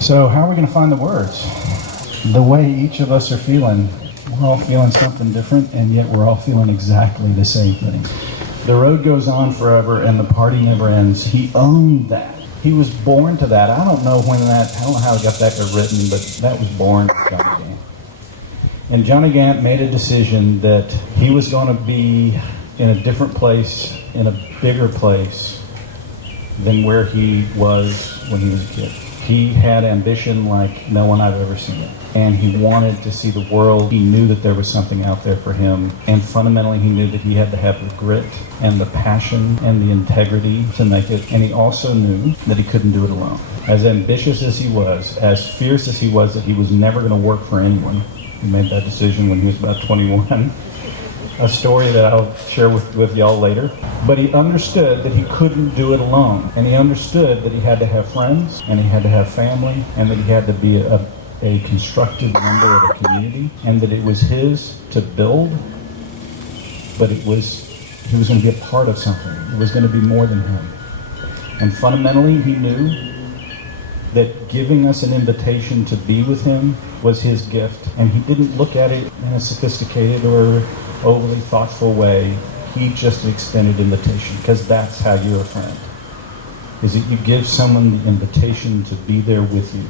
So how are we going to find the words? The way each of us are feeling, we're all feeling something different, and yet we're all feeling exactly the same thing. The road goes on forever, and the party never ends. He owned that. He was born to that. I don't know how I got that written, but that was born with Johnny Gantt. And Johnny Gantt made a decision that he was going to be in a different place, in a bigger place than where he was when he was a kid. He had ambition like no one I've ever seen it. And he wanted to see the world. He knew that there was something out there for him. And fundamentally, he knew that he had to have the grit and the passion and the integrity to make it. And he also knew that he couldn't do it alone. As ambitious as he was, as fierce as he was, that he was never going to work for anyone. He made that decision when he was about 21. A story that I'll share with y'all later. But he understood that he couldn't do it alone. And he understood that he had to have friends, and he had to have family, and that he had to be a constructive member of the community, and that it was his to build, but he was going to be a part of something. It was going to be more than him. And fundamentally, he knew that giving us an invitation to be with him was his gift. And he didn't look at it in a sophisticated or overly thoughtful way. He just extended invitation, because that's how you're a friend. Is that you give someone the invitation to be there with you,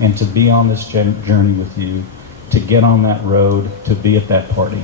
and to be on this journey with you, to get on that road, to be at that party.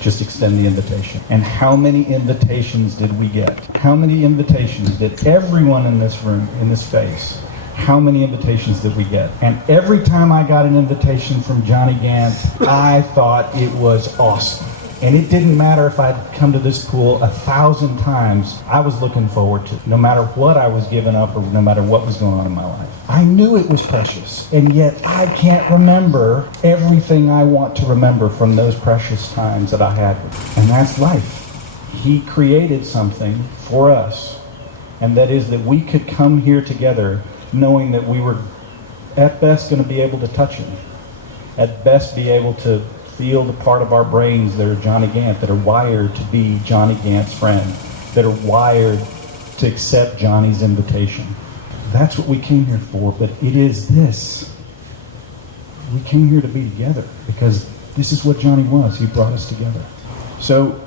Just extend the invitation. And how many invitations did we get? How many invitations did everyone in this room, in this space, how many invitations did we get? And every time I got an invitation from Johnny Gantt, I thought it was awesome. And it didn't matter if I'd come to this pool 1,000 times, I was looking forward to it, no matter what I was giving up or no matter what was going on in my life. I knew it was precious, and yet I can't remember everything I want to remember from those precious times that I had with him. And that's life. He created something for us, and that is that we could come here together knowing that we were at best going to be able to touch him, at best be able to feel the part of our brains that are Johnny Gantt, that are wired to be Johnny Gantt's friend, that are wired to accept Johnny's invitation. That's what we came here for, but it is this. We came here to be together because this is what Johnny was. He brought us together. So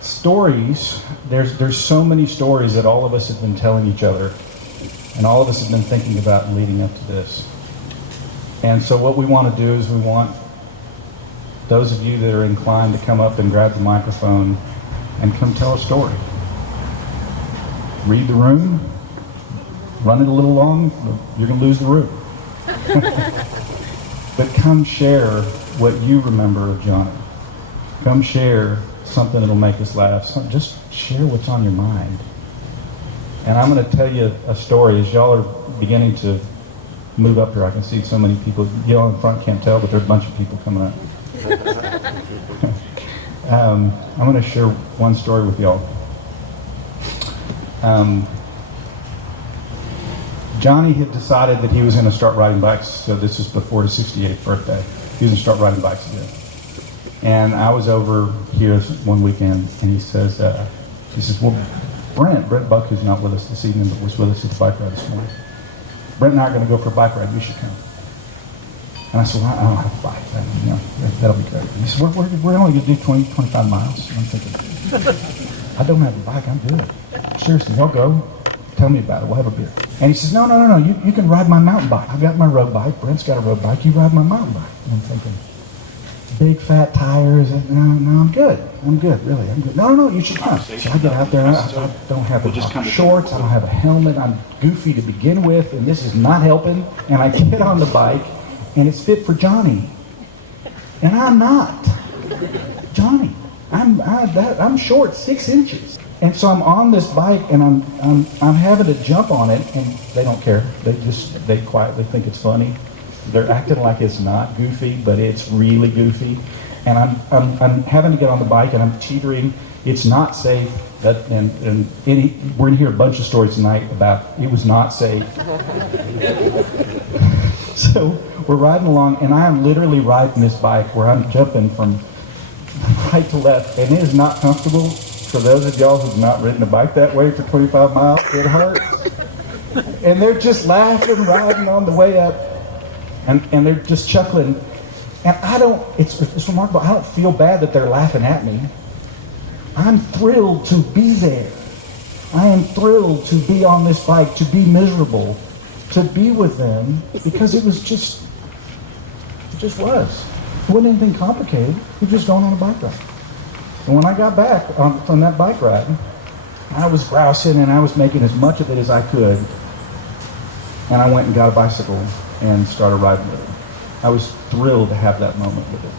stories, there's so many stories that all of us have been telling each other, and all of us have been thinking about leading up to this. And so what we want to do is we want those of you that are inclined to come up and grab the microphone and come tell a story. Read the room, run it a little long, you're going to lose the room. But come share what you remember of Johnny. Come share something that'll make us laugh. Just share what's on your mind. And I'm going to tell you a story. As y'all are beginning to move up here, I can see so many people. Y'all in front can't tell, but there are a bunch of people coming up. I'm going to share one story with y'all. Johnny had decided that he was going to start riding bikes, so this is before his 68th birthday. He was going to start riding bikes again. And I was over here one weekend, and he says, well, Brent Buck, who's not with us this evening, but was with us at the bike ride this morning. Brent and I are going to go for a bike ride. You should come. And I said, well, I don't have a bike. That'll be great. He said, we're only going to do 25 miles. And I'm thinking, I don't have a bike. I'm good. Seriously, y'all go. Tell me about it. We'll have a beer. And he says, no. You can ride my mountain bike. I've got my road bike. Brent's got a road bike. You ride my mountain bike. And I'm thinking, big fat tires. No, I'm good. Really, I'm good. No, you should come. So I get out there. I don't have shorts. I don't have a helmet. I'm goofy to begin with, and this is not helping. And I get on the bike, and it's fit for Johnny. And I'm not Johnny. I'm short, 6 inches. And so I'm on this bike, and I'm having to jump on it, and they don't care. They quietly think it's funny. They're acting like it's not goofy, but it's really goofy. And I'm having to get on the bike, and I'm teetering. It's not safe. We're going to hear a bunch of stories tonight about it was not safe. So we're riding along, and I am literally riding this bike where I'm jumping from right to left, and it is not comfortable. For those of y'all who've not ridden a bike that way for 25 miles, it hurts. And they're just laughing, riding on the way up, and they're just chuckling. And it's remarkable, I don't feel bad that they're laughing at me. I'm thrilled to be there. I am thrilled to be on this bike, to be miserable, to be with them, because it just was. It wasn't anything complicated. We were just going on a bike ride. And when I got back from that bike ride, I was grousing and I was making as much of it as I could. And I went and got a bicycle and started riding with it. I was thrilled to have that moment with it.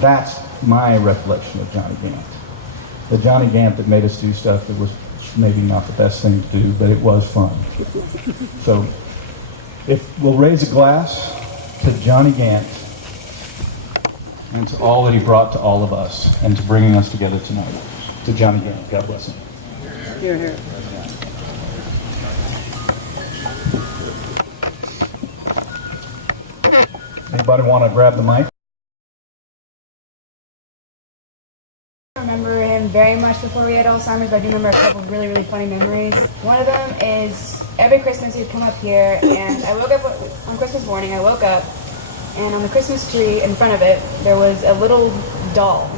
That's my recollection of Johnny Gantt. The Johnny Gantt that made us do stuff that was maybe not the best thing to do, but it was fun. So if we'll raise a glass to Johnny Gantt and to all that he brought to all of us and to bringing us together tonight. To Johnny Gantt. God bless him. Here, here. Anybody want to grab the mic? I remember him very much before we had Alzheimer's, but I do remember a couple of really, really funny memories. One of them is every Christmas he'd come up here, and I woke up on Christmas morning. I woke up, and on the Christmas tree in front of it, there was a little doll.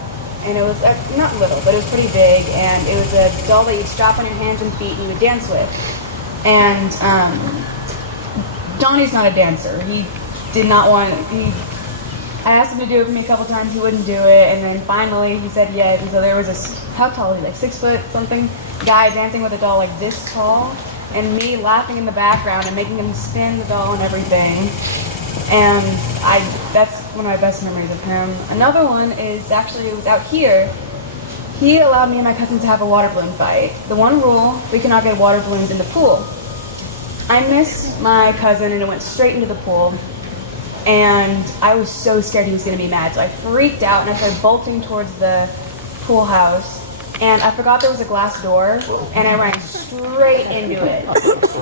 And it was not little, but it was pretty big, and it was a doll that you'd strap on your hands and feet and you would dance with. And Donnie's not a dancer. He did not want. I asked him to do it for me a couple times. He wouldn't do it, and then finally he said yes. And so there was how tall is he? Like 6 foot something guy dancing with a doll like this tall, and me laughing in the background and making him spin the doll and everything. And that's one of my best memories of him. Another one is actually, it was out here. He allowed me and my cousin to have a water balloon fight. The one rule, we cannot get water balloons in the pool. I missed my cousin and it went straight into the pool. And I was so scared he was going to be mad. So I freaked out and I started bolting towards the pool house. And I forgot there was a glass door, and I ran straight into it.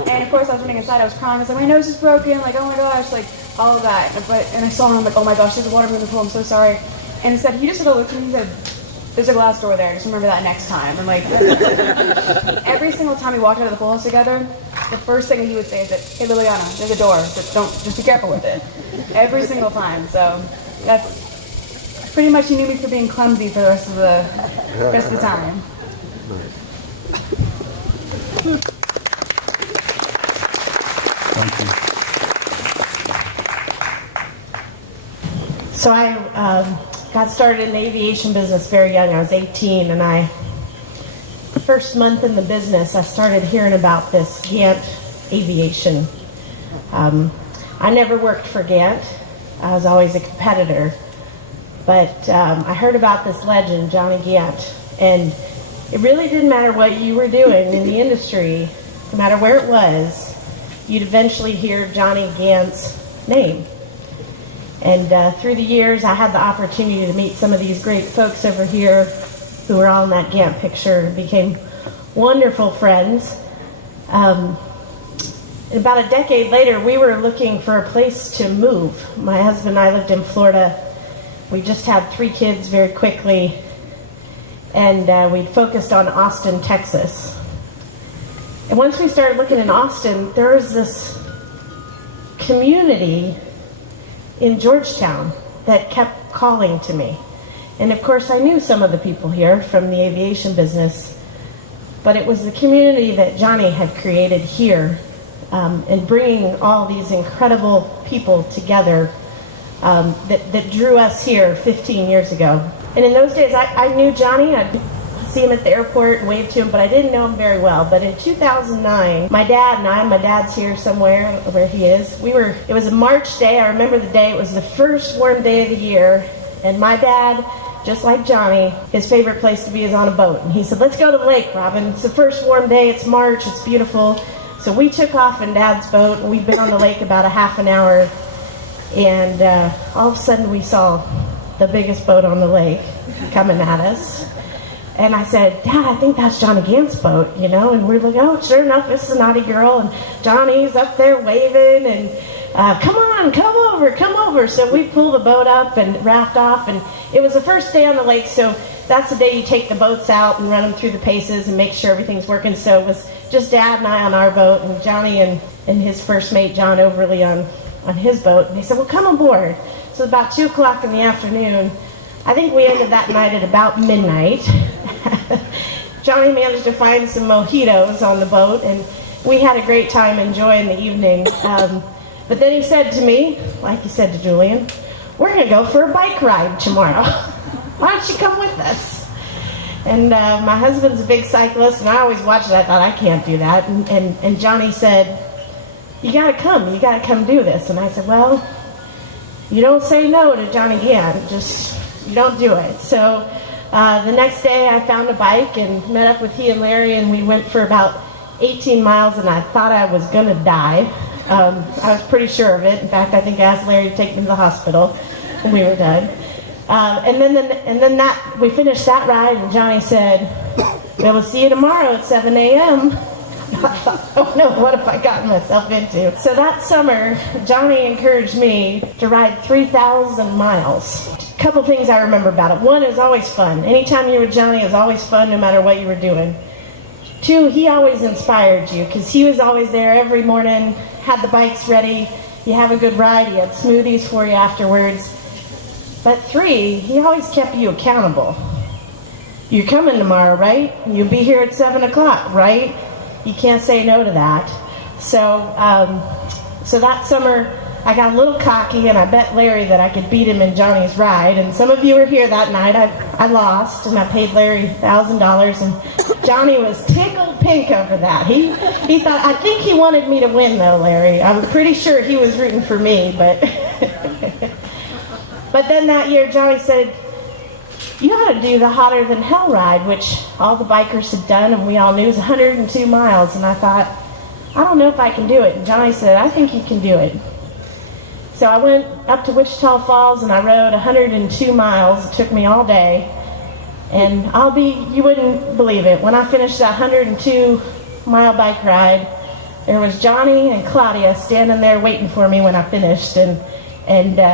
And of course, I was running inside. I was crying. I was like, my nose is broken. Like, oh my gosh, like all of that. And I saw him. I'm like, oh my gosh, there's a water balloon in the pool. I'm so sorry. And instead, he just sort of looked at me and said, there's a glass door there. Just remember that next time. And like, every single time we walked out of the pool house together, the first thing he would say is that, hey Liliana, there's a door. Just be careful with it. Every single time. So that's. Pretty much he knew me for being clumsy for the rest of the time. Thank you. So I got started in the aviation business very young. I was 18, and the first month in the business, I started hearing about this Gantt aviation. I never worked for Gantt. I was always a competitor. But I heard about this legend, Johnny Gantt, and it really didn't matter what you were doing in the industry, no matter where it was, you'd eventually hear Johnny Gantt's name. And through the years, I had the opportunity to meet some of these great folks over here who were all in that Gantt picture and became wonderful friends. About a decade later, we were looking for a place to move. My husband and I lived in Florida. We just had 3 kids very quickly, and we focused on Austin, Texas. And once we started looking in Austin, there was this community in Georgetown that kept calling to me. And of course, I knew some of the people here from the aviation business, but it was the community that Johnny had created here, and bringing all these incredible people together that drew us here 15 years ago. And in those days, I knew Johnny. I'd see him at the airport and wave to him, but I didn't know him very well. But in 2009, my dad's here somewhere where he is. It was a March day. I remember the day. It was the first warm day of the year. And my dad, just like Johnny, his favorite place to be is on a boat. And he said, let's go to the lake, Robin. It's the first warm day. It's March. It's beautiful. So we took off in Dad's boat, and we'd been on the lake about a half an hour. And all of a sudden we saw the biggest boat on the lake coming at us. And I said, Dad, I think that's Johnny Gantt's boat, And we're like, oh, sure enough, it's a naughty girl. And Johnny's up there waving. And come on, come over. So we pull the boat up and raft off, and it was the first day on the lake, so that's the day you take the boats out and run them through the paces and make sure everything's working. So it was just Dad and I on our boat, and Johnny and his first mate, John Overly, on his boat. And they said, well, come aboard. So about 2 o'clock in the afternoon, I think we ended that night at about midnight. Johnny managed to find some mojitos on the boat, and we had a great time enjoying the evening. But then he said to me, like he said to Julian, we're going to go for a bike ride tomorrow. Why don't you come with us? And my husband's a big cyclist, and I always watched it. I thought, I can't do that. And Johnny said, you got to come do this. And I said, well, you don't say no to Johnny Gantt, just you don't do it. So the next day I found a bike and met up with he and Larry, and we went for about 18 miles, and I thought I was going to die. I was pretty sure of it. In fact, I think I asked Larry to take me to the hospital when we were done. And then that we finished that ride, and Johnny said, well, we'll see you tomorrow at 7 a.m. I thought, oh no, what have I gotten myself into? So that summer, Johnny encouraged me to ride 3,000 miles. A couple things I remember about it. One, it was always fun. Anytime you were with Johnny, it was always fun no matter what you were doing. Two, he always inspired you because he was always there every morning, had the bikes ready, you have a good ride, he had smoothies for you afterwards. But three, he always kept you accountable. You're coming tomorrow, right? You'll be here at 7 o'clock, right? You can't say no to that. So that summer, I got a little cocky, and I bet Larry that I could beat him in Johnny's ride. And some of you were here that night. I lost, and I paid Larry $1,000, and Johnny was tickled pink over that. He thought, I think he wanted me to win, though, Larry. I'm pretty sure he was rooting for me, but... But then that year, Johnny said, you ought to do the Hotter Than Hell ride, which all the bikers had done, and we all knew it was 102 miles. And I thought, I don't know if I can do it. And Johnny said, I think you can do it. So I went up to Wichita Falls, and I rode 102 miles. It took me all day. And you wouldn't believe it. When I finished that 102-mile bike ride, there was Johnny and Claudia standing there waiting for me when I finished. And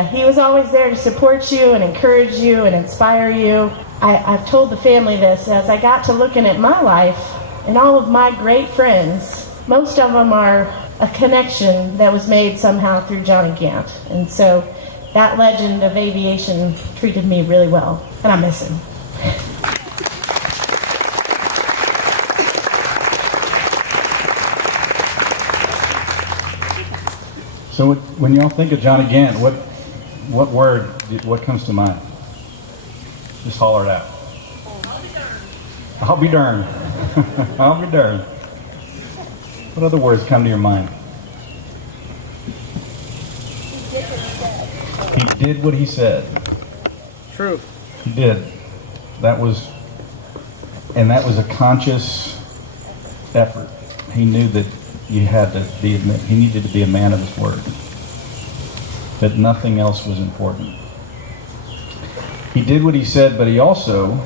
he was always there to support you and encourage you and inspire you. I've told the family this, as I got to looking at my life and all of my great friends, most of them are a connection that was made somehow through Johnny Gantt. And so that legend of aviation treated me really well, and I miss him. So when y'all think of Johnny Gantt, what comes to mind? Just holler it out. I'll be darned. I'll be darned. What other words come to your mind? He did what he said. True. He did. That was a conscious effort. He knew that he needed to be a man of his word. That nothing else was important. He did what he said, but he also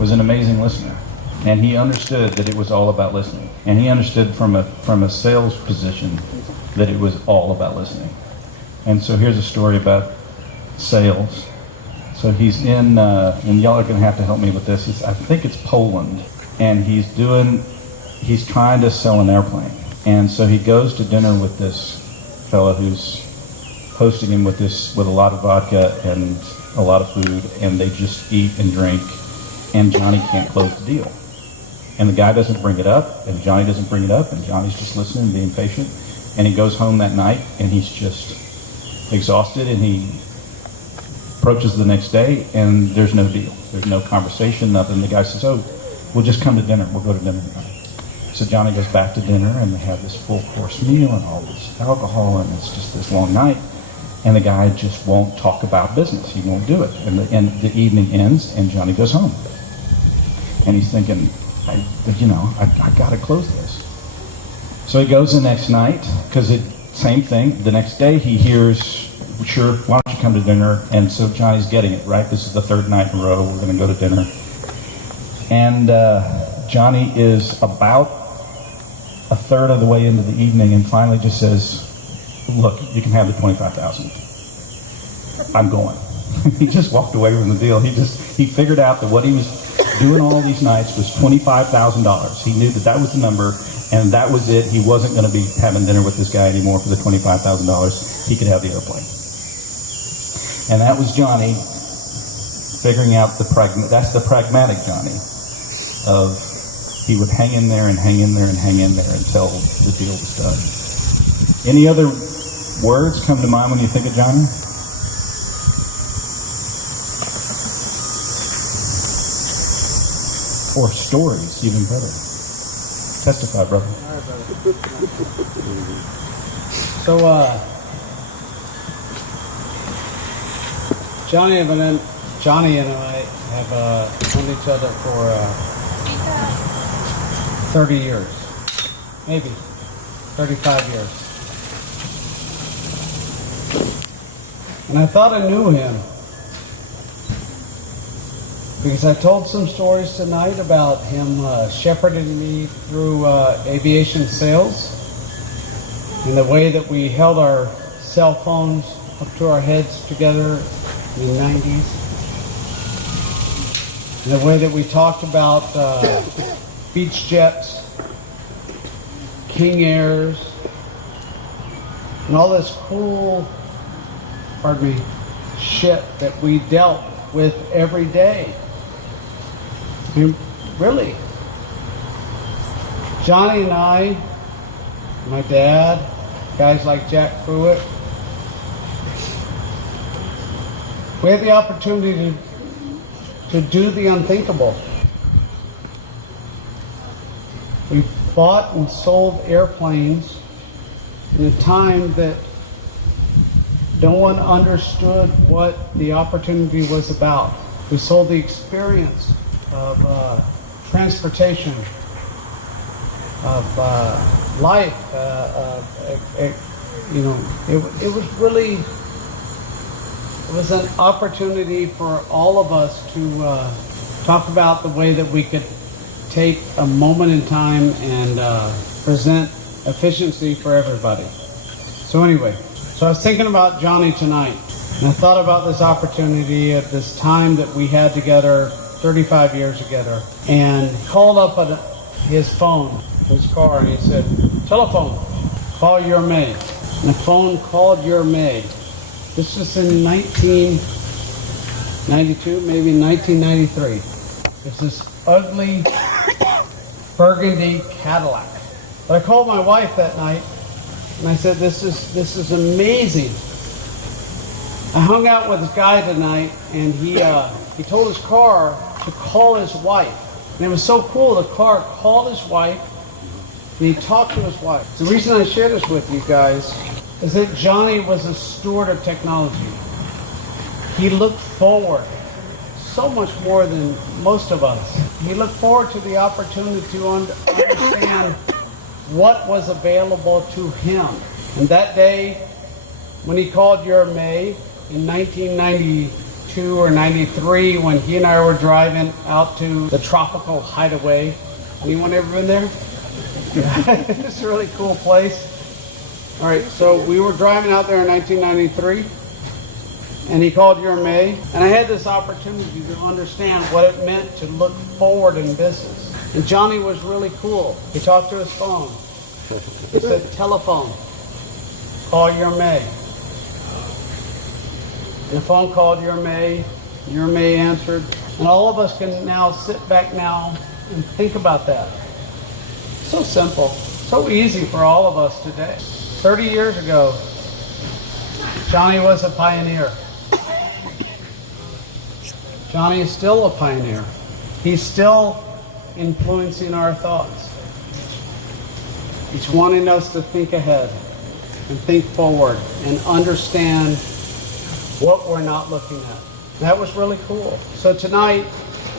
was an amazing listener. And he understood that it was all about listening. And he understood from a sales position that it was all about listening. And so here's a story about sales. So he's in, and y'all are going to have to help me with this. I think it's Poland. And he's trying to sell an airplane. And so he goes to dinner with this fellow who's hosting him with a lot of vodka and a lot of food, and they just eat and drink, and Johnny can't close the deal. And the guy doesn't bring it up, and Johnny doesn't bring it up, and Johnny's just listening and being patient. And he goes home that night, and he's just exhausted, and he approaches the next day, and there's no deal. There's no conversation, nothing. The guy says, oh, we'll just come to dinner. We'll go to dinner tonight. So Johnny goes back to dinner, and they have this full-course meal and all this alcohol, and it's just this long night. And the guy just won't talk about business. He won't do it. And the evening ends, and Johnny goes home. And he's thinking, I got to close this. So he goes the next night, because same thing. The next day he hears, sure, why don't you come to dinner? And so Johnny's getting it, right? This is the third night in a row. We're going to go to dinner. And Johnny is about a third of the way into the evening and finally just says, look, you can have the 25,000. I'm going. He just walked away from the deal. He figured out that what he was doing all these nights was $25,000. He knew that that was the number, and that was it. He wasn't going to be having dinner with this guy anymore for the $25,000. He could have the airplane. And that was Johnny figuring out that's the pragmatic Johnny of he would hang in there and hang in there and hang in there until the deal was done. Any other words come to mind when you think of Johnny? Or stories, even better. Testify, brother. All right, brother. So, Johnny and I have known each other for 30 years, maybe 35 years. And I thought I knew him because I told some stories tonight about him shepherding me through aviation sales and the way that we held our cell phones up to our heads together in the 90s. And the way that we talked about beach jets, King Airs, and all this cool, shit that we dealt with every day. I mean, really. Johnny and I, my dad, guys like Jack Pruitt, we had the opportunity to do the unthinkable. We bought and sold airplanes in a time that no one understood what the opportunity was about. We sold the experience of transportation, of life. It was really. It was an opportunity for all of us to talk about the way that we could take a moment in time and present efficiency for everybody. So anyway, so I was thinking about Johnny tonight, and I thought about this opportunity at this time that we had together 35 years together, and called up on his phone, his car, and he said, "Telephone, call your May." And the phone called your May. This was in 1992, maybe 1993. It's this ugly burgundy Cadillac. But I called my wife that night, and I said, "This is amazing." I hung out with this guy tonight, and he told his car to call his wife. And it was so cool. The car called his wife, and he talked to his wife. The reason I share this with you guys is that Johnny was a steward of technology. He looked forward so much more than most of us. He looked forward to the opportunity to understand what was available to him. And that day, when he called your May in 1992 or 93, when he and I were driving out to the tropical hideaway. Anyone ever been there? It's a really cool place. All right, so we were driving out there in 1993, and he called your May, and I had this opportunity to understand what it meant to look forward in business. And Johnny was really cool. He talked to his phone. He said, "Telephone, call your May." And the phone called your May answered, and all of us can now sit back now and think about that. So simple, so easy for all of us today. 30 years ago, Johnny was a pioneer. Johnny is still a pioneer. He's still influencing our thoughts. He's wanting us to think ahead and think forward and understand what we're not looking at. That was really cool. So tonight,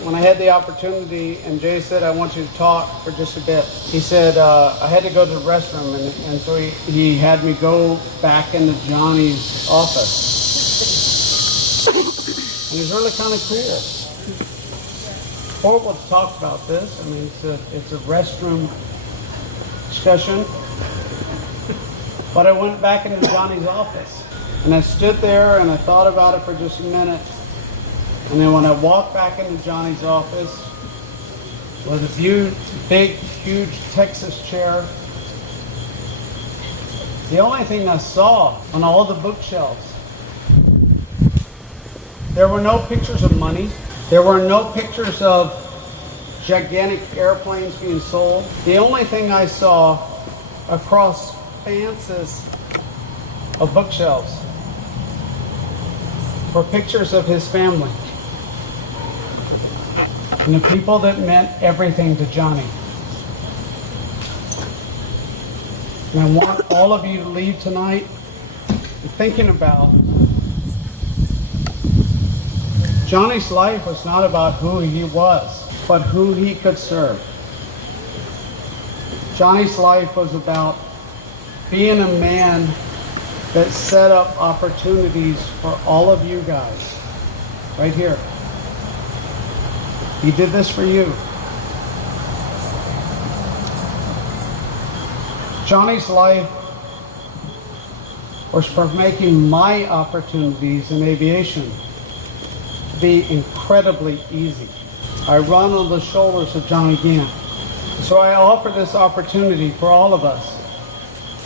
when I had the opportunity, and Jay said, "I want you to talk for just a bit." He said, I had to go to the restroom, and so he had me go back into Johnny's office. And it was really kind of cool. Horrible to talk about this. I mean, it's a restroom discussion. But I went back into Johnny's office, and I stood there and I thought about it for just a minute. And then when I walked back into Johnny's office with a big, huge Texas chair, the only thing I saw on all the bookshelves, there were no pictures of money. There were no pictures of gigantic airplanes being sold. The only thing I saw across expanses of bookshelves were pictures of his family and the people that meant everything to Johnny. And I want all of you to leave tonight thinking about Johnny's life was not about who he was, but who he could serve. Johnny's life was about being a man that set up opportunities for all of you guys right here. He did this for you. Johnny's life was for making my opportunities in aviation to be incredibly easy. I run on the shoulders of Johnny Gantt. So I offer this opportunity for all of us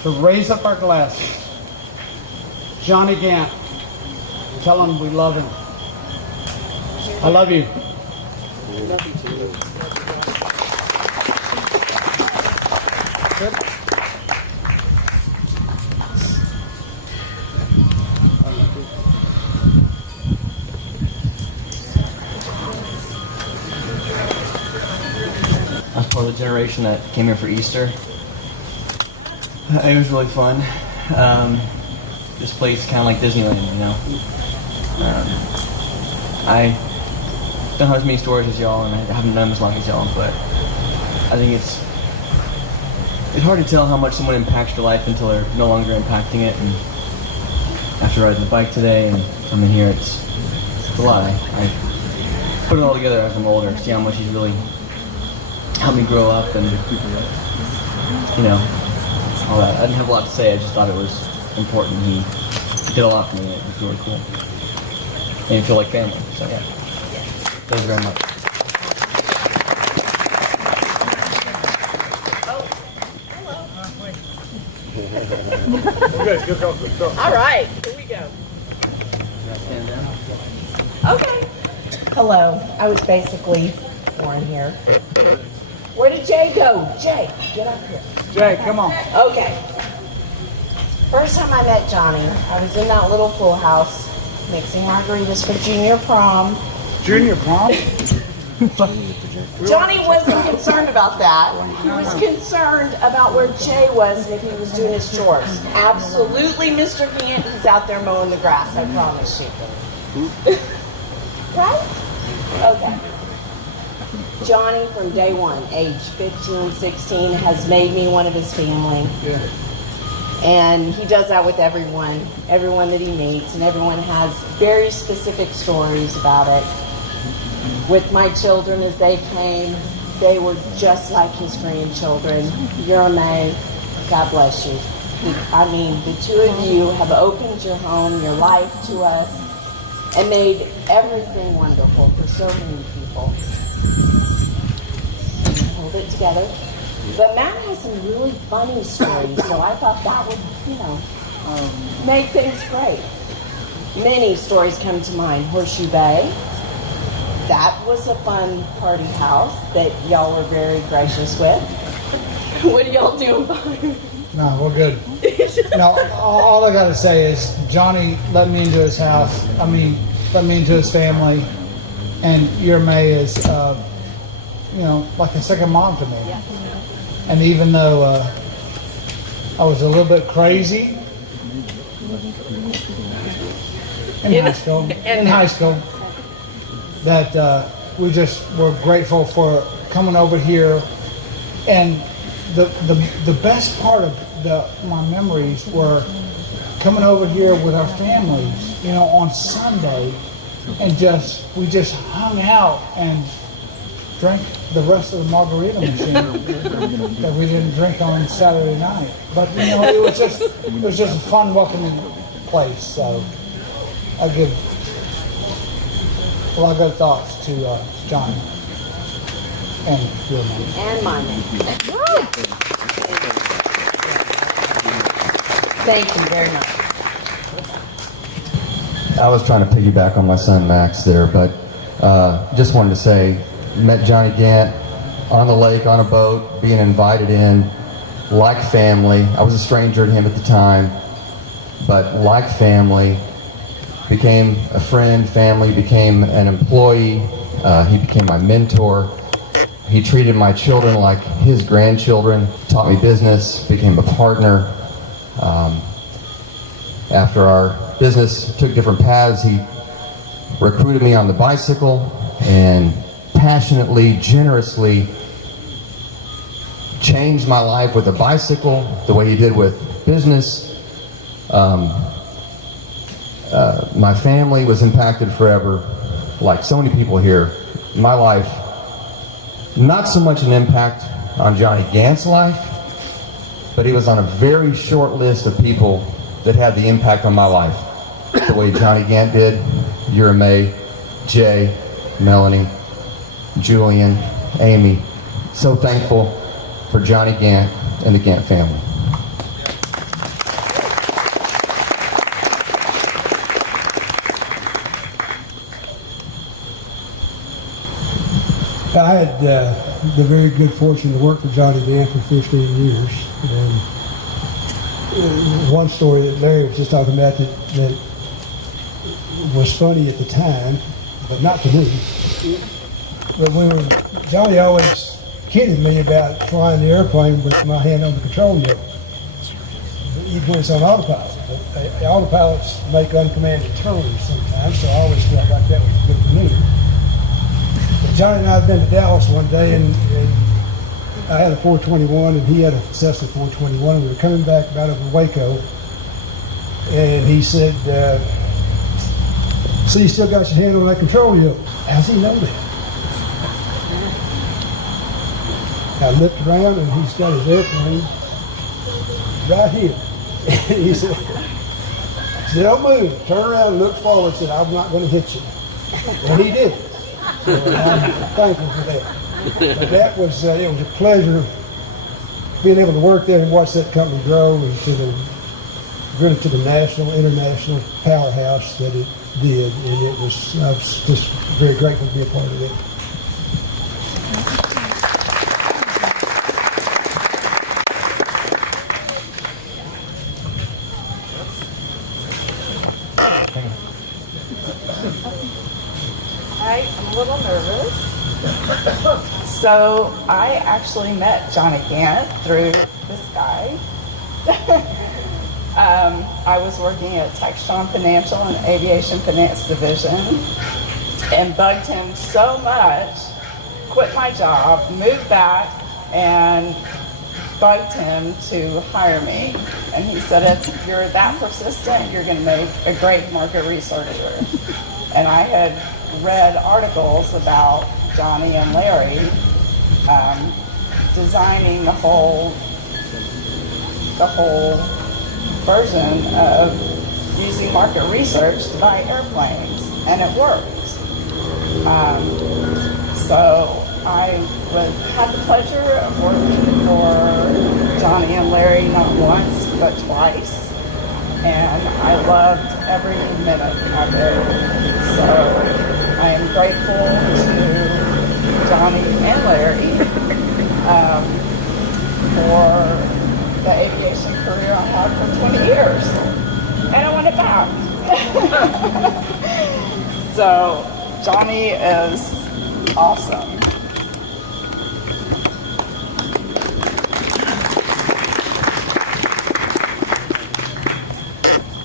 to raise up our glasses. Johnny Gantt, tell him we love him. I love you. Good. I was part of the generation that came here for Easter. It was really fun. This place is kind of like Disneyland, you know. I don't have as many stories as y'all, and I haven't done as long as y'all, but I think it's hard to tell how much someone impacts your life until they're no longer impacting it. And after riding the bike today and coming here, it's a lot. I put it all together as I'm older, see how much he's really helped me grow up and, you know, all that. I didn't have a lot to say, I just thought it was important. He did a lot for me, and it was really cool. And you feel like family, so yeah. Thank you very much. All right, here we go. Okay. Hello. I was basically born here. Where did Jay go? Jay, get up here. Jay, come on. Okay. First time I met Johnny, I was in that little pool house mixing margaritas for junior prom. Junior prom? Johnny wasn't concerned about that. He was concerned about where Jay was and if he was doing his chores. Absolutely, Mr. Gantt, he's out there mowing the grass, I promise you. Right? Okay. Johnny, from day one, age 15, 16, has made me one of his family. Yeah. And he does that with everyone that he meets, and everyone has very specific stories about it. With my children, as they came, they were just like his grandchildren. You're May, God bless you. I mean, the two of you have opened your home, your life to us, and made everything wonderful for so many people. Hold it together. But Matt has some really funny stories, so I thought that would, make things great. Many stories come to mind. Horseshoe Bay. That was a fun party house that y'all were very gracious with. What do y'all do about it? No, we're good. No, all I got to say is Johnny let me into his house. Let me into his family. And your May is, like a second mom to me. Yeah. And even though I was a little bit crazy in high school, that we just were grateful for coming over here. And the best part of my memories were coming over here with our families, on Sunday, and we just hung out and drank the rest of the margarita machine that we didn't drink on Saturday night. But you know, it was just a fun, welcoming place. So I give a lot of good thoughts to John and your name. And my name. Thank you very much. I was trying to piggyback on my son Max there, but just wanted to say, met Johnny Gantt on the lake on a boat, being invited in, like family. I was a stranger to him at the time, but like family, became a friend, family, became an employee. He became my mentor. He treated my children like his grandchildren, taught me business, became a partner. After our business took different paths, he recruited me on the bicycle and passionately, generously changed my life with a bicycle, the way he did with business. My family was impacted forever, like so many people here. My life, not so much an impact on Johnny Gantt's life, but he was on a very short list of people that had the impact on my life. The way Johnny Gantt did, Yura May, Jay, Melanie, Julian, Amy. So thankful for Johnny Gantt and the Gantt family. I had the very good fortune to work for Johnny Gantt for 15 years. And one story that Larry was just talking about that was funny at the time, but not to me. But Johnny always kidded me about flying the airplane with my hand on the control yoke, even when it's on autopilot. But autopilots make uncommanded turns sometimes, so I always felt like that was good for me. But Johnny and I had been to Dallas one day, and I had a 421, and he had a Cessna 421, and we were coming back about over Waco, and he said, "So you still got your hand on that control yoke?" How's he know that? I looked around, and he's got his airplane right here. He said, "Don't move. Turn around and look forward." Said, "I'm not going to hit you." And he did. So I'm thankful for that. But that was it was a pleasure being able to work there and watch that company grow into really to the national, international powerhouse that it did. And I was just very grateful to be a part of it. Hi, I'm a little nervous. So I actually met Johnny Gantt through this guy. I was working at Textron Financial and Aviation Finance Division and bugged him so much, quit my job, moved back, and bugged him to hire me. And he said, "If you're that persistent, you're going to make a great market researcher." And I had read articles about Johnny and Larry designing the whole version of using market research to buy airplanes, and it worked. So I had the pleasure of working for Johnny and Larry not once but twice, and I loved every minute of it. So I am grateful to Johnny and Larry for the aviation career I had for 20 years. And I want it back. So Johnny is awesome.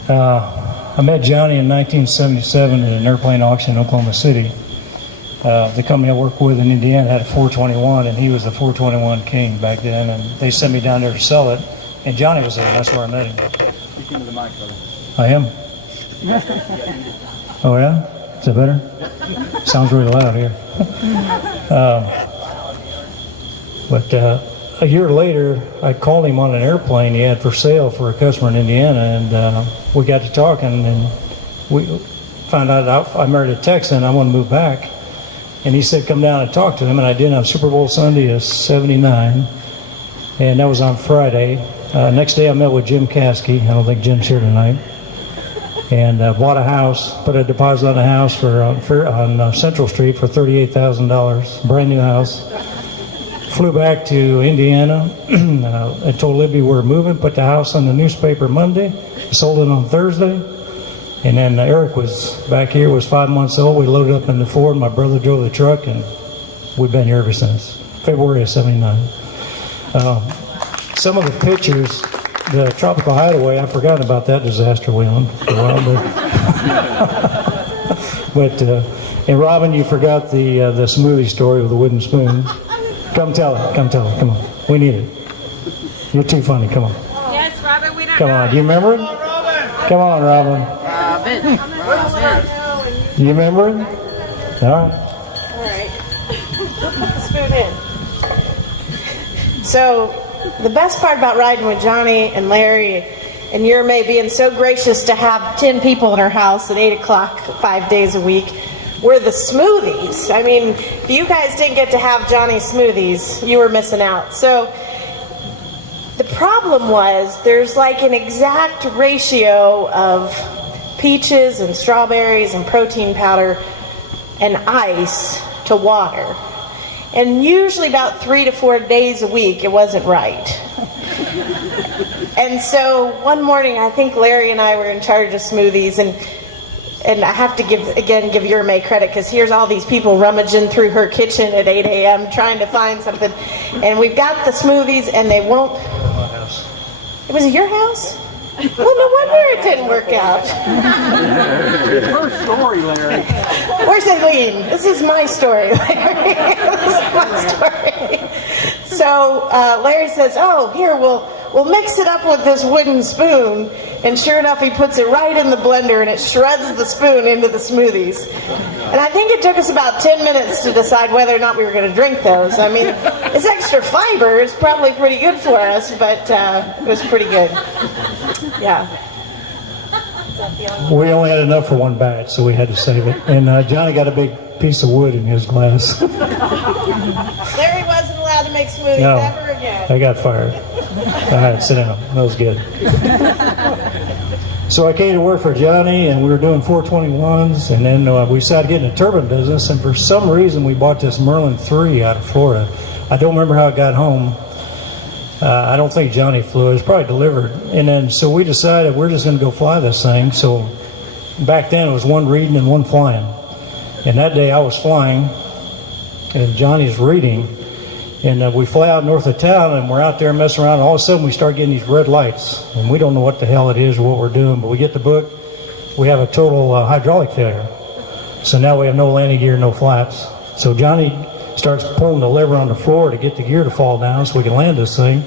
I met Johnny in 1977 at an airplane auction in Oklahoma City. The company I worked with in Indiana had a 421, and he was the 421 king back then, and they sent me down there to sell it, and Johnny was there, and that's where I met him. You came to the mic, brother. I am. Oh, yeah? Is that better? Sounds really loud here. But a year later, I called him on an airplane he had for sale for a customer in Indiana, and we got to talking, and we found out I married a Texan. I want to move back, and he said come down and talk to him, and I did on Super Bowl Sunday of '79, and that was on Friday. Next day I met with Jim Caskey. I don't think Jim's here tonight. And bought a house, put a deposit on a house on Central Street for $38,000, brand new house. Flew back to Indiana. I told Libby we were moving, put the house on the newspaper Monday, sold it on Thursday. And then Eric was back here, was 5 months old. We loaded up in the Ford. My brother drove the truck, and we've been here ever since, February of '79. Some of the pictures, the Tropical Hideaway, I forgot about that disaster we owned for a while. But and Robin, you forgot the smoothie story with the wooden spoon. Come tell it. Come on. We need it. You're too funny. Come on. Yes, Robin, we don't Come on. Do you remember it? Come on, Robin. You remember it? All right. Spoon in. So, the best part about riding with Johnny and Larry and Yerme being so gracious to have 10 people in our house at 8 o'clock 5 days a week were the smoothies. I mean, if you guys didn't get to have Johnny's smoothies, you were missing out. So the problem was there's like an exact ratio of peaches and strawberries and protein powder and ice to water. And usually about 3 to 4 days a week, it wasn't right. And so one morning, I think Larry and I were in charge of smoothies, and I have to give Yerme credit, because here's all these people rummaging through her kitchen at 8 a.m. trying to find something. And we've got the smoothies, and they won't. It was at your house? Well, no wonder it didn't work out. Her story, Larry. Where's Aileen? This is my story, Larry. This is my story. So Larry says, "Oh, here we'll mix it up with this wooden spoon." And sure enough, he puts it right in the blender, and it shreds the spoon into the smoothies. And I think it took us about 10 minutes to decide whether or not we were going to drink those. I mean, it's extra fiber. It's probably pretty good for us, but it was pretty good. Yeah. We only had enough for one batch, so we had to save it. And Johnny got a big piece of wood in his glass. Larry wasn't allowed to make smoothies ever again. I got fired. All right, sit down. That was good. So I came to work for Johnny, and we were doing 421s, and then we decided to get in the turbine business, and for some reason we bought this Merlin 3 out of Florida. I don't remember how it got home. I don't think Johnny flew it. It was probably delivered. And then so we decided we're just going to go fly this thing. So back then it was one reading and one flying. And that day I was flying, and Johnny's reading. And we fly out north of town, and we're out there messing around, and all of a sudden we start getting these red lights. And we don't know what the hell it is or what we're doing, but we get the book. We have a total hydraulic failure. So now we have no landing gear, no flaps. So Johnny starts pulling the lever on the floor to get the gear to fall down so we can land this thing.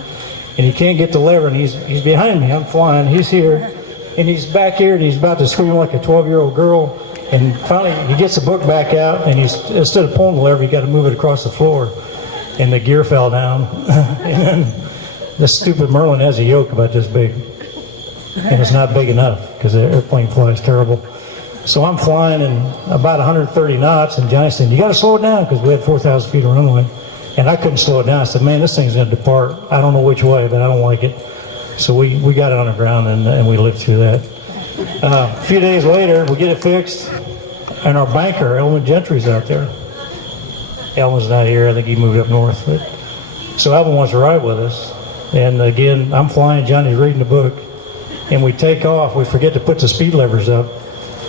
And he can't get the lever, and he's behind me. I'm flying. He's here, and he's back here, and he's about to scream like a 12-year-old girl. And finally he gets the book back out, and instead of pulling the lever, he got to move it across the floor. And the gear fell down. And then this stupid Merlin has a yoke about this big. And it's not big enough because the airplane flies terrible. So I'm flying in about 130 knots, and Johnny said, "You got to slow it down," because we had 4,000 feet of runway. And I couldn't slow it down. I said, "Man, this thing's going to depart. I don't know which way, but I don't like it." So we got it on the ground, and we lived through that. A few days later, we get it fixed, and our banker, Elvin Gentry's out there. Elvin's not here. I think he moved up north. But so Elvin wants to ride with us. And again, I'm flying. Johnny's reading the book. And we take off. We forget to put the speed levers up.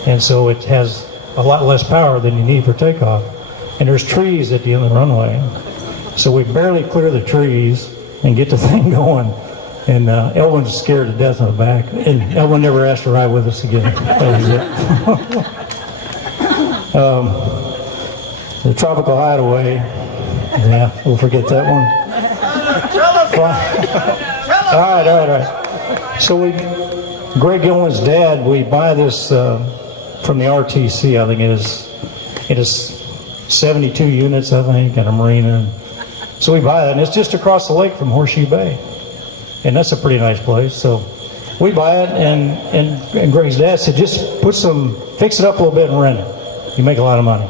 And so it has a lot less power than you need for takeoff. And there's trees at the end of the runway. So we barely clear the trees and get the thing going. And Elvin's scared to death in the back. And Elvin never asked to ride with us again. That was it. The Tropical Hideaway. Yeah, we'll forget that one. All right. So Greg Gilman's dad, we buy this from the RTC, I think it is. It is 72 units, I think, and a marina. So we buy it, and it's just across the lake from Horseshoe Bay. And that's a pretty nice place. So we buy it, and Greg's dad said, just fix it up a little bit and rent it. You make a lot of money.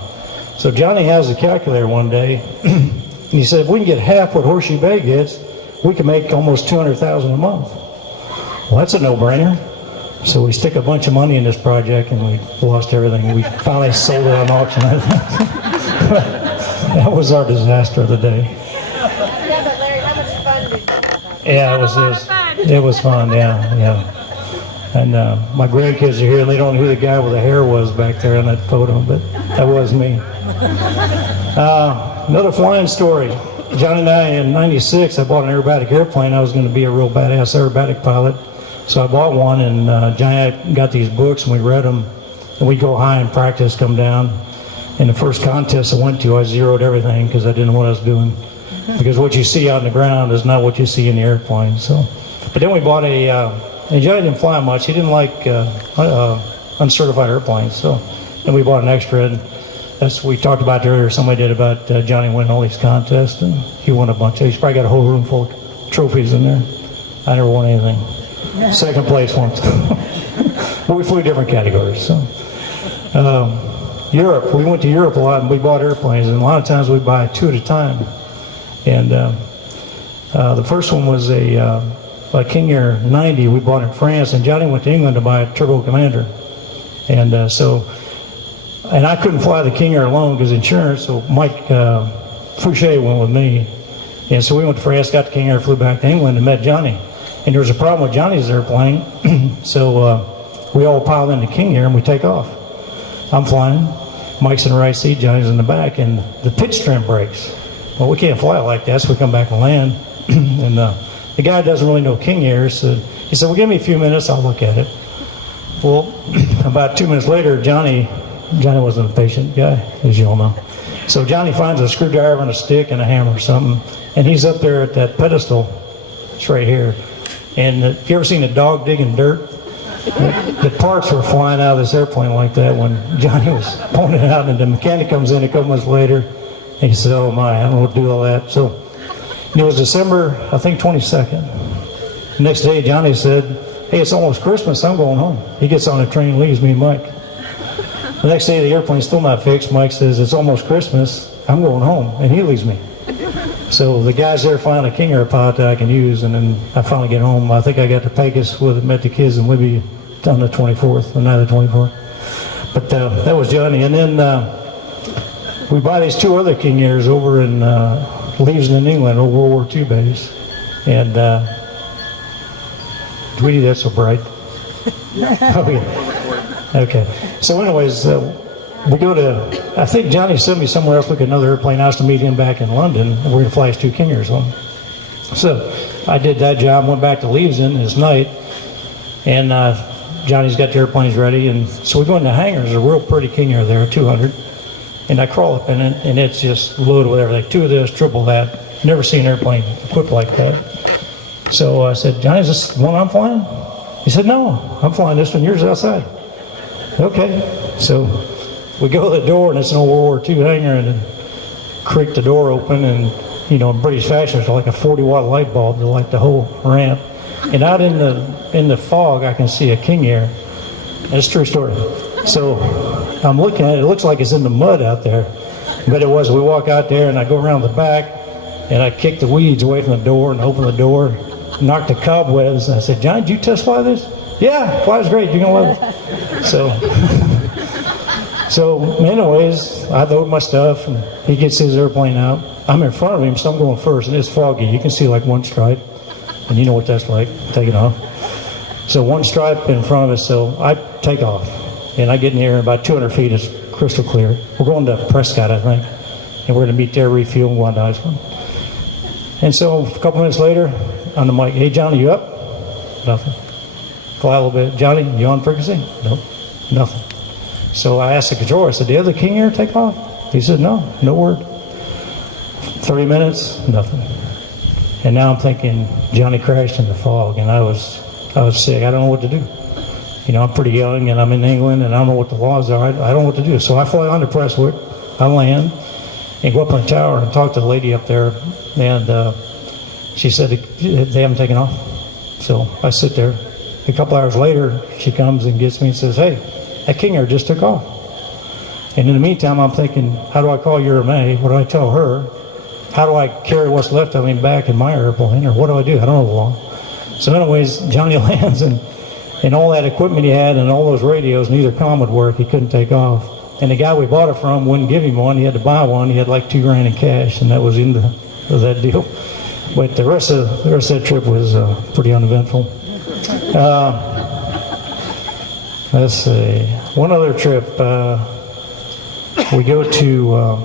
So Johnny has a calculator one day, and he said, if we can get half what Horseshoe Bay gets, we can make almost $200,000 a month. Well, that's a no-brainer. So we stick a bunch of money in this project, and we lost everything. We finally sold it on auction, I think. That was our disaster of the day. Yeah, but Larry, how much fun did you have? Yeah, it was fun, yeah. And my grandkids are here, and they don't know who the guy with the hair was back there in that photo, but that was me. Another flying story. Johnny and I, in '96, I bought an aerobatic airplane. I was going to be a real badass aerobatic pilot. So I bought one, and Johnny and I got these books, and we read them, and we'd go high and practice, come down. In the first contest I went to, I zeroed everything because I didn't know what I was doing. Because what you see on the ground is not what you see in the airplane. So, but then we bought and Johnny didn't fly much. He didn't like uncertified airplanes. So then we bought an extra, and that's what we talked about earlier. Somebody did about Johnny winning all these contests, and he won a bunch. He's probably got a whole room full of trophies in there. I never won anything. Second place once. But we flew different categories. So Europe, we went to Europe a lot, and we bought airplanes, and a lot of times we buy two at a time. And the first one was a King Air 90 we bought in France, and Johnny went to England to buy a Turbo Commander. And and I couldn't fly the King Air alone because insurance, so Mike Fouché went with me. And so we went to France, got the King Air, flew back to England, and met Johnny. And there was a problem with Johnny's airplane, so we all piled into King Air and we take off. I'm flying, Mike's in the right seat, Johnny's in the back, and the pitch trim breaks. Well, we can't fly it like that, so we come back and land. And the guy doesn't really know King Air, so he said, well, give me a few minutes, I'll look at it. Well, about 2 minutes later, Johnny wasn't a patient guy, as you all know. So Johnny finds a screwdriver and a stick and a hammer or something, and he's up there at that pedestal. It's right here. And if you ever seen a dog digging dirt, the parts were flying out of this airplane like that when Johnny was pulling it out, and the mechanic comes in a couple months later, and he said, oh my, I don't know what to do with all that. So it was December, I think, 22nd. The next day, Johnny said, hey, it's almost Christmas, I'm going home. He gets on a train and leaves me and Mike. The next day, the airplane's still not fixed. Mike says, it's almost Christmas, I'm going home, and he leaves me. So the guys there find a King Air pilot that I can use, and then I finally get home. I think I got to Pecos with met the kids in Libby on the 24th, the night of the 24th. But that was Johnny. And then we buy these two other King Airs over in Leavesden in England, old World War II base. And do we do that so bright? Okay. So anyways, we go to, I think Johnny sent me somewhere else, look at another airplane. I was to meet him back in London, and we're going to fly his two King Airs home. So I did that job, went back to Leavesden this night, and Johnny's got the airplanes ready, and so we go in the hangar. There's a real pretty King Air there, 200, and I crawl up in it, and it's just loaded with everything. Two of this, triple that. Never seen an airplane equipped like that. So I said, Johnny, is this the one I'm flying? He said, no, I'm flying this one. Yours is outside. Okay. So we go to the door, and it's an old World War II hangar, and then creak the door open, and you know, in British fashion, it's like a 40-watt light bulb to light the whole ramp. And out in the fog, I can see a King Air. That's a true story. So I'm looking at it. It looks like it's in the mud out there, but it was. We walk out there, and I go around the back, and I kick the weeds away from the door and open the door, knock the cobwebs. And I said, John, did you test fly this? Yeah, flies great. You're gonna love it. So anyways, I load my stuff, and he gets his airplane out. I'm in front of him, so I'm going first, and it's foggy. You can see like one stripe, and you know what that's like, taking off. So one stripe in front of us, so I take off, and I get in the air, about 200 feet, it's crystal clear. We're going to Prescott, I think, and we're going to meet there, refuel, and go on to Iceland. And so a couple minutes later, on the mic, hey, Johnny, you up? Nothing. Fly a little bit. Johnny, you on frequency? Nope, nothing. So I asked the controller, I said, did the other King Air take off? He said, no, no word. 30 minutes, nothing. And now I'm thinking, Johnny crashed in the fog, and I was sick. I don't know what to do. You know, I'm pretty young, and I'm in England, and I don't know what the laws are. I don't know what to do. So I fly on to Prestwick, I land and go up on the tower and talk to the lady up there, and she said they haven't taken off. So I sit there. A couple hours later, she comes and gets me and says, "Hey, that King Air just took off." And in the meantime, I'm thinking, how do I call May? What do I tell her? How do I carry what's left of him back in my airplane? Or what do I do? I don't know the law. So anyways, Johnny lands, and all that equipment he had and all those radios, neither comm would work. He couldn't take off. And the guy we bought it from wouldn't give him one. He had to buy one. He had like $2,000 in cash, and that was into that deal. But the rest of that trip was pretty uneventful. Let's see. One other trip. We go to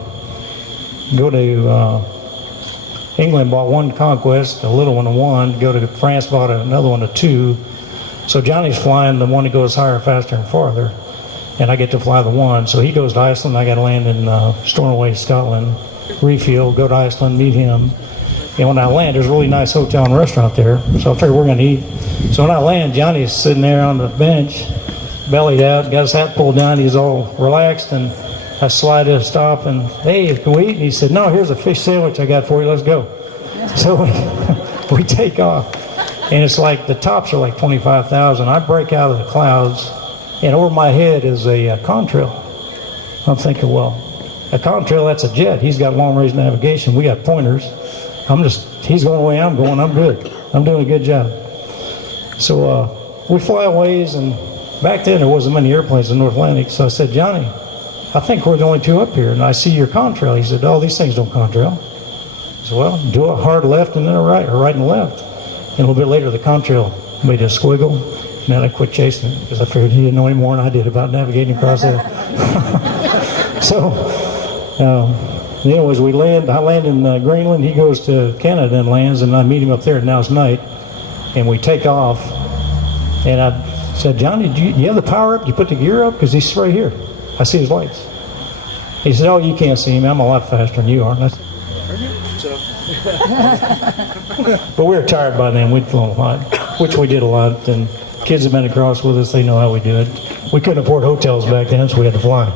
England. Bought one Conquest, a little one, a 1. Go to France, bought another one, a 2. So Johnny's flying the one that goes higher, faster, and farther, and I get to fly the 1. So he goes to Iceland. I got to land in Stornoway, Scotland. Refuel, go to Iceland, meet him. And when I land, there's a really nice hotel and restaurant there. So I figured we're going to eat. So when I land, Johnny's sitting there on the bench, bellied out, got his hat pulled down. He's all relaxed, and I slide to a stop, and, "Hey, can we eat?" And he said, "No, here's a fish sandwich I got for you. Let's go." So we take off, and it's like the tops are like 25,000. I break out of the clouds, and over my head is a contrail. I'm thinking, well, a contrail, that's a jet. He's got long-range navigation. We got pointers. He's going the way I'm going. I'm good. I'm doing a good job. So we fly a ways, and back then there wasn't many airplanes in North Atlantic. So I said, "Johnny, I think we're the only 2 up here, and I see your contrail." He said, "Oh, these things don't contrail." I said, "Well, do a hard left and then a right, or right and left." And a little bit later, the contrail made a squiggle, and then I quit chasing it because I figured he didn't know any more than I did about navigating across there. So, anyways, we land. I land in Greenland. He goes to Canada and lands, and I meet him up there. Now it's night, and we take off. And I said, "Johnny, do you have the power up? Do you put the gear up? Because he's right here. I see his lights." He said, "Oh, you can't see him. I'm a lot faster than you are." And I said, but we were tired by then. We'd flown a lot, which we did a lot. And kids have been across with us. They know how we do it. We couldn't afford hotels back then, so we had to fly.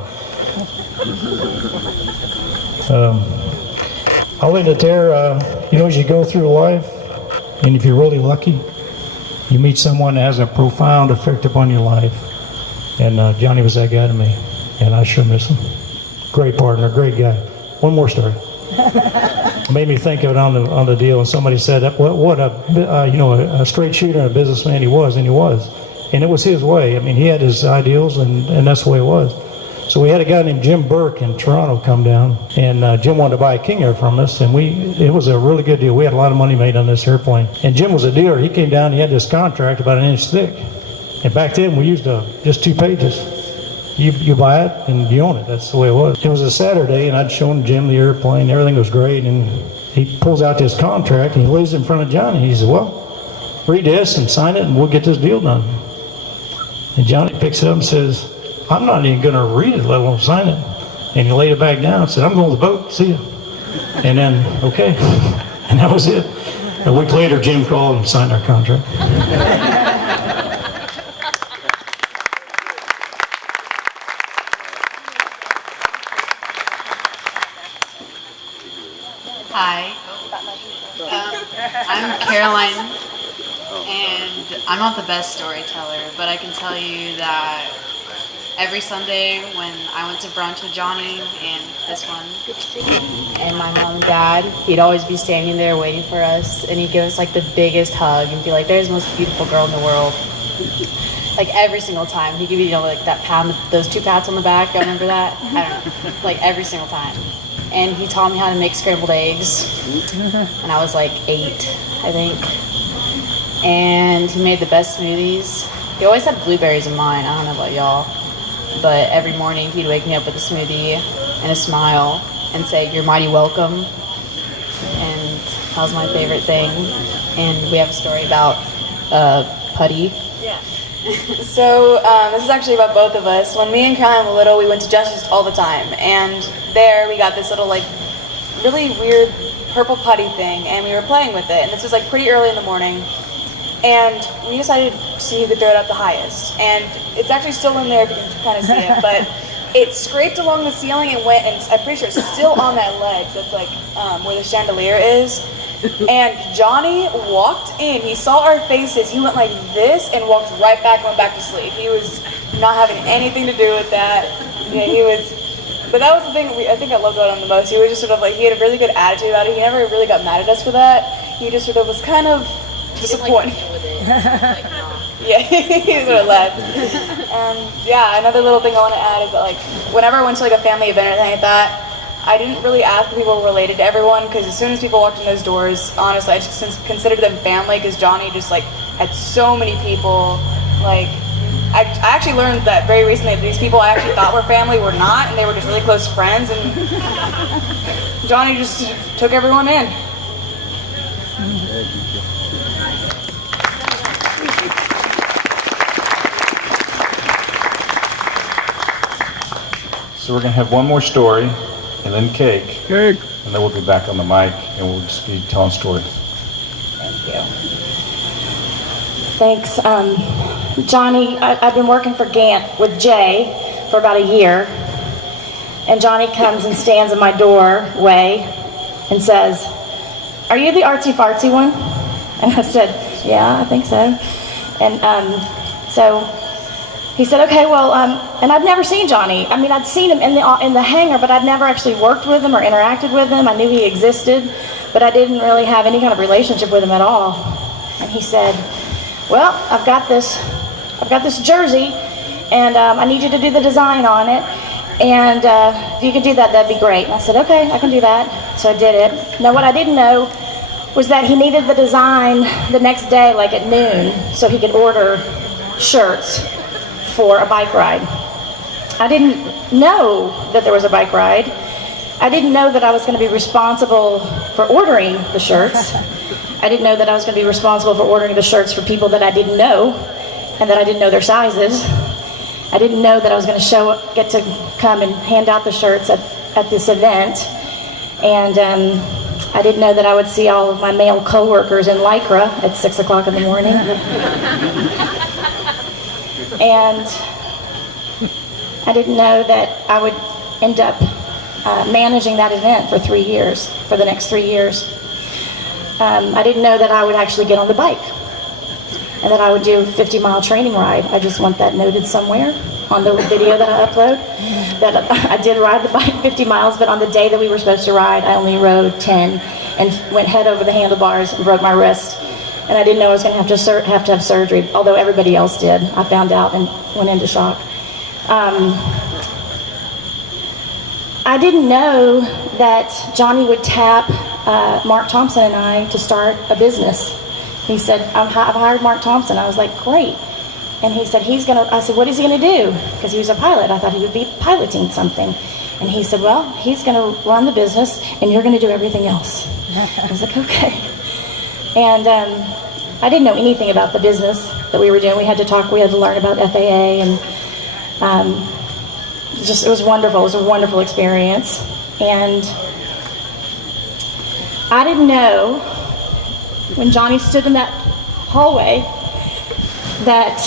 I'll end it there. As you go through life, and if you're really lucky, you meet someone that has a profound effect upon your life. And Johnny was that guy to me, and I sure miss him. Great partner, great guy. One more story. Made me think of it on the deal, and somebody said, "What a straight shooter and a businessman he was," and he was, and it was his way. I mean, he had his ideals, and that's the way it was. So we had a guy named Jim Burke in Toronto come down, and Jim wanted to buy a King Air from us, and it was a really good deal. We had a lot of money made on this airplane, and Jim was a dealer. He came down, he had this contract about 1 inch thick, and back then we used just 2 pages. You buy it and you own it. That's the way it was. It was a Saturday, and I'd shown Jim the airplane. Everything was great, and he pulls out this contract and he lays it in front of Johnny. He says, "Well, read this and sign it, and we'll get this deal done." And Johnny picks it up and says, "I'm not even going to read it, let alone sign it." And he laid it back down and said, "I'm going to the boat. See you." And then, okay, and that was it. A week later, Jim called and signed our contract. Hi, I'm Caroline, and I'm not the best storyteller, but I can tell you that every Sunday when I went to brunch with Johnny and this one, and my mom and dad, he'd always be standing there waiting for us, and he'd give us like the biggest hug and be like, "There's the most beautiful girl in the world." Like every single time, he'd give you like that pound, those 2 pats on the back. I remember that. I don't know, like every single time. And he taught me how to make scrambled eggs, and I was like 8, I think. And he made the best smoothies. He always had blueberries in mine. I don't know about y'all, but every morning he'd wake me up with a smoothie and a smile and say, "You're mighty welcome." And that was my favorite thing. And we have a story about putty. Yeah. So this is actually about both of us. When me and Caroline were little, we went to Justice all the time, and there we got this little like really weird purple putty thing, and we were playing with it. And this was like pretty early in the morning, and we decided to see who could throw it up the highest. And it's actually still in there if you can kind of see it. But it scraped along the ceiling and went, and I'm pretty sure it's still on that ledge. That's like where the chandelier is. And Johnny walked in. He saw our faces. He went like this and walked right back, went back to sleep. He was not having anything to do with that. Yeah, he was. But that was the thing. I think I loved about him the most. He was just sort of like, he had a really good attitude about it. He never really got mad at us for that. He just sort of was kind of disappointed. Yeah, he sort of left. Yeah, another little thing I want to add is that like whenever I went to like a family event or anything like that, I didn't really ask if people were related to everyone, because as soon as people walked in those doors, honestly, I just considered them family, because Johnny just like had so many people. Like I actually learned that very recently that these people I actually thought were family were not, and they were just really close friends, and Johnny just took everyone in. So we're going to have one more story, and then cake. And then we'll be back on the mic, and we'll just be telling stories. Thank you. Thanks. Johnny, I've been working for Gantt with Jay for about a year. And Johnny comes and stands in my doorway and says, "Are you the artsy-fartsy one?" And I said, "Yeah, I think so." And so he said, "Okay, well," and I'd never seen Johnny. I mean, I'd seen him in the hangar, but I'd never actually worked with him or interacted with him. I knew he existed, but I didn't really have any kind of relationship with him at all. And he said, "Well, I've got this jersey, and I need you to do the design on it. And if you could do that, that'd be great." And I said, "Okay, I can do that." So I did it. Now, what I didn't know was that he needed the design the next day, like at noon, so he could order shirts for a bike ride. I didn't know that there was a bike ride. I didn't know that I was going to be responsible for ordering the shirts. I didn't know that I was going to be responsible for ordering the shirts for people that I didn't know and that I didn't know their sizes. I didn't know that I was going to get to come and hand out the shirts at this event. And I didn't know that I would see all of my male coworkers in Lycra at 6 o'clock in the morning. And I didn't know that I would end up managing that event for 3 years, for the next 3 years. I didn't know that I would actually get on the bike and that I would do a 50-mile training ride. I just want that noted somewhere on the video that I upload, that I did ride the bike 50 miles, but on the day that we were supposed to ride, I only rode 10 and went head over the handlebars and broke my wrist. And I didn't know I was going to have to have surgery, although everybody else did. I found out and went into shock. I didn't know that Johnny would tap Mark Thompson and I to start a business. He said, I've hired Mark Thompson. I was like, great. And he said, I said, what is he going to do? Because he was a pilot. I thought he would be piloting something. And he said, well, he's going to run the business and you're going to do everything else. I was like, okay. And I didn't know anything about the business that we were doing. We had to learn about FAA, and it was wonderful. It was a wonderful experience. And I didn't know when Johnny stood in that hallway that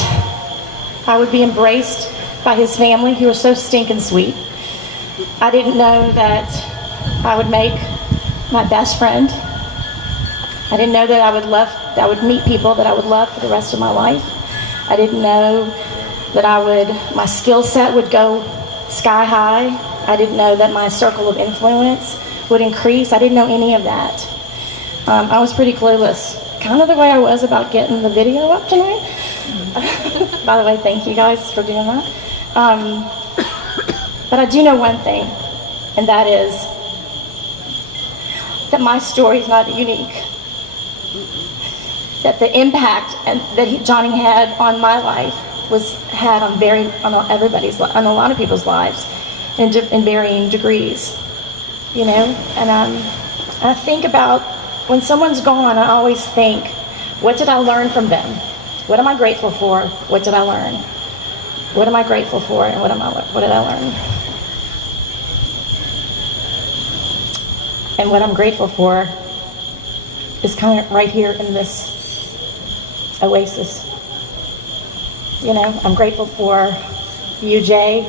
I would be embraced by his family, who was so stinking sweet. I didn't know that I would make my best friend. I didn't know that I would meet people that I would love for the rest of my life. I didn't know that my skill set would go sky high. I didn't know that my circle of influence would increase. I didn't know any of that. I was pretty clueless, kind of the way I was about getting the video up tonight. By the way, thank you guys for doing that. But I do know one thing, and that is that my story is not unique. That the impact that Johnny had on my life had on a lot of people's lives, in varying degrees, you know. And I think about when someone's gone, I always think, what did I learn from them? What am I grateful for? What did I learn? What am I grateful for, and what did I learn? And what I'm grateful for is kind of right here in this oasis. You know, I'm grateful for you, Jay,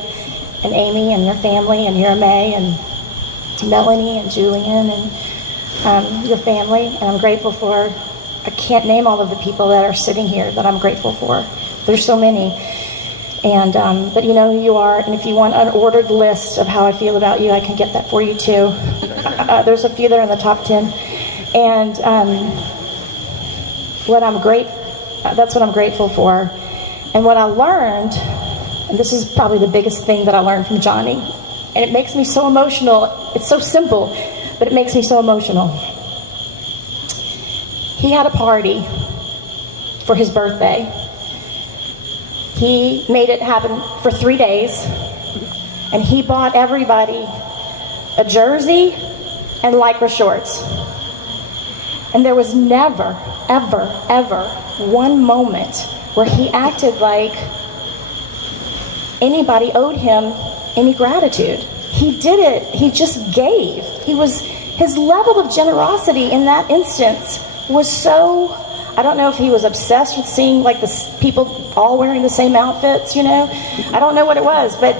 and Amy and your family and your May and Melanie and Julian and your family. And I'm grateful for, I can't name all of the people that are sitting here that I'm grateful for. There's so many. And but you know who you are, and if you want an ordered list of how I feel about you, I can get that for you too. There's a few that are in the top 10. And that's what I'm grateful for. And what I learned, and this is probably the biggest thing that I learned from Johnny, and it makes me so emotional. It's so simple, but it makes me so emotional. He had a party for his birthday. He made it happen for 3 days, and he bought everybody a jersey and Lycra shorts. And there was never, ever, ever one moment where he acted like anybody owed him any gratitude. He did it. He just gave. His level of generosity in that instance was so, I don't know if he was obsessed with seeing like the people all wearing the same outfits, you know. I don't know what it was, but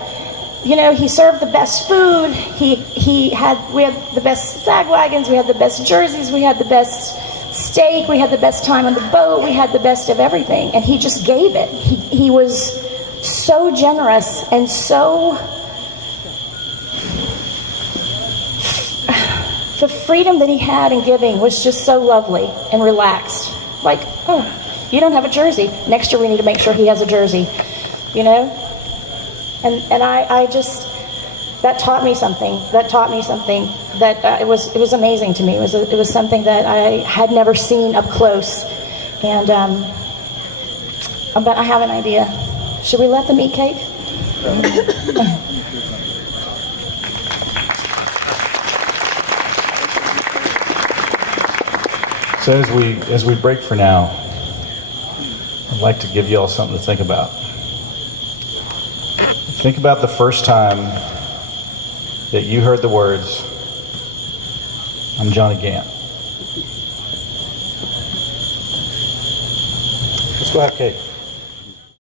you know, he served the best food. We had the best sag wagons, we had the best jerseys, we had the best steak, we had the best time on the boat, we had the best of everything, and he just gave it. He was so generous and so, the freedom that he had in giving was just so lovely and relaxed. Like, oh, you don't have a jersey. Next year we need to make sure he has a jersey, you know? And I just, that taught me something. That it was amazing to me. It was something that I had never seen up close. And but I have an idea. Should we let them eat cake? So as we break for now, I'd like to give you all something to think about. Think about the first time that you heard the words, "I'm Johnny Gantt." Let's go have cake.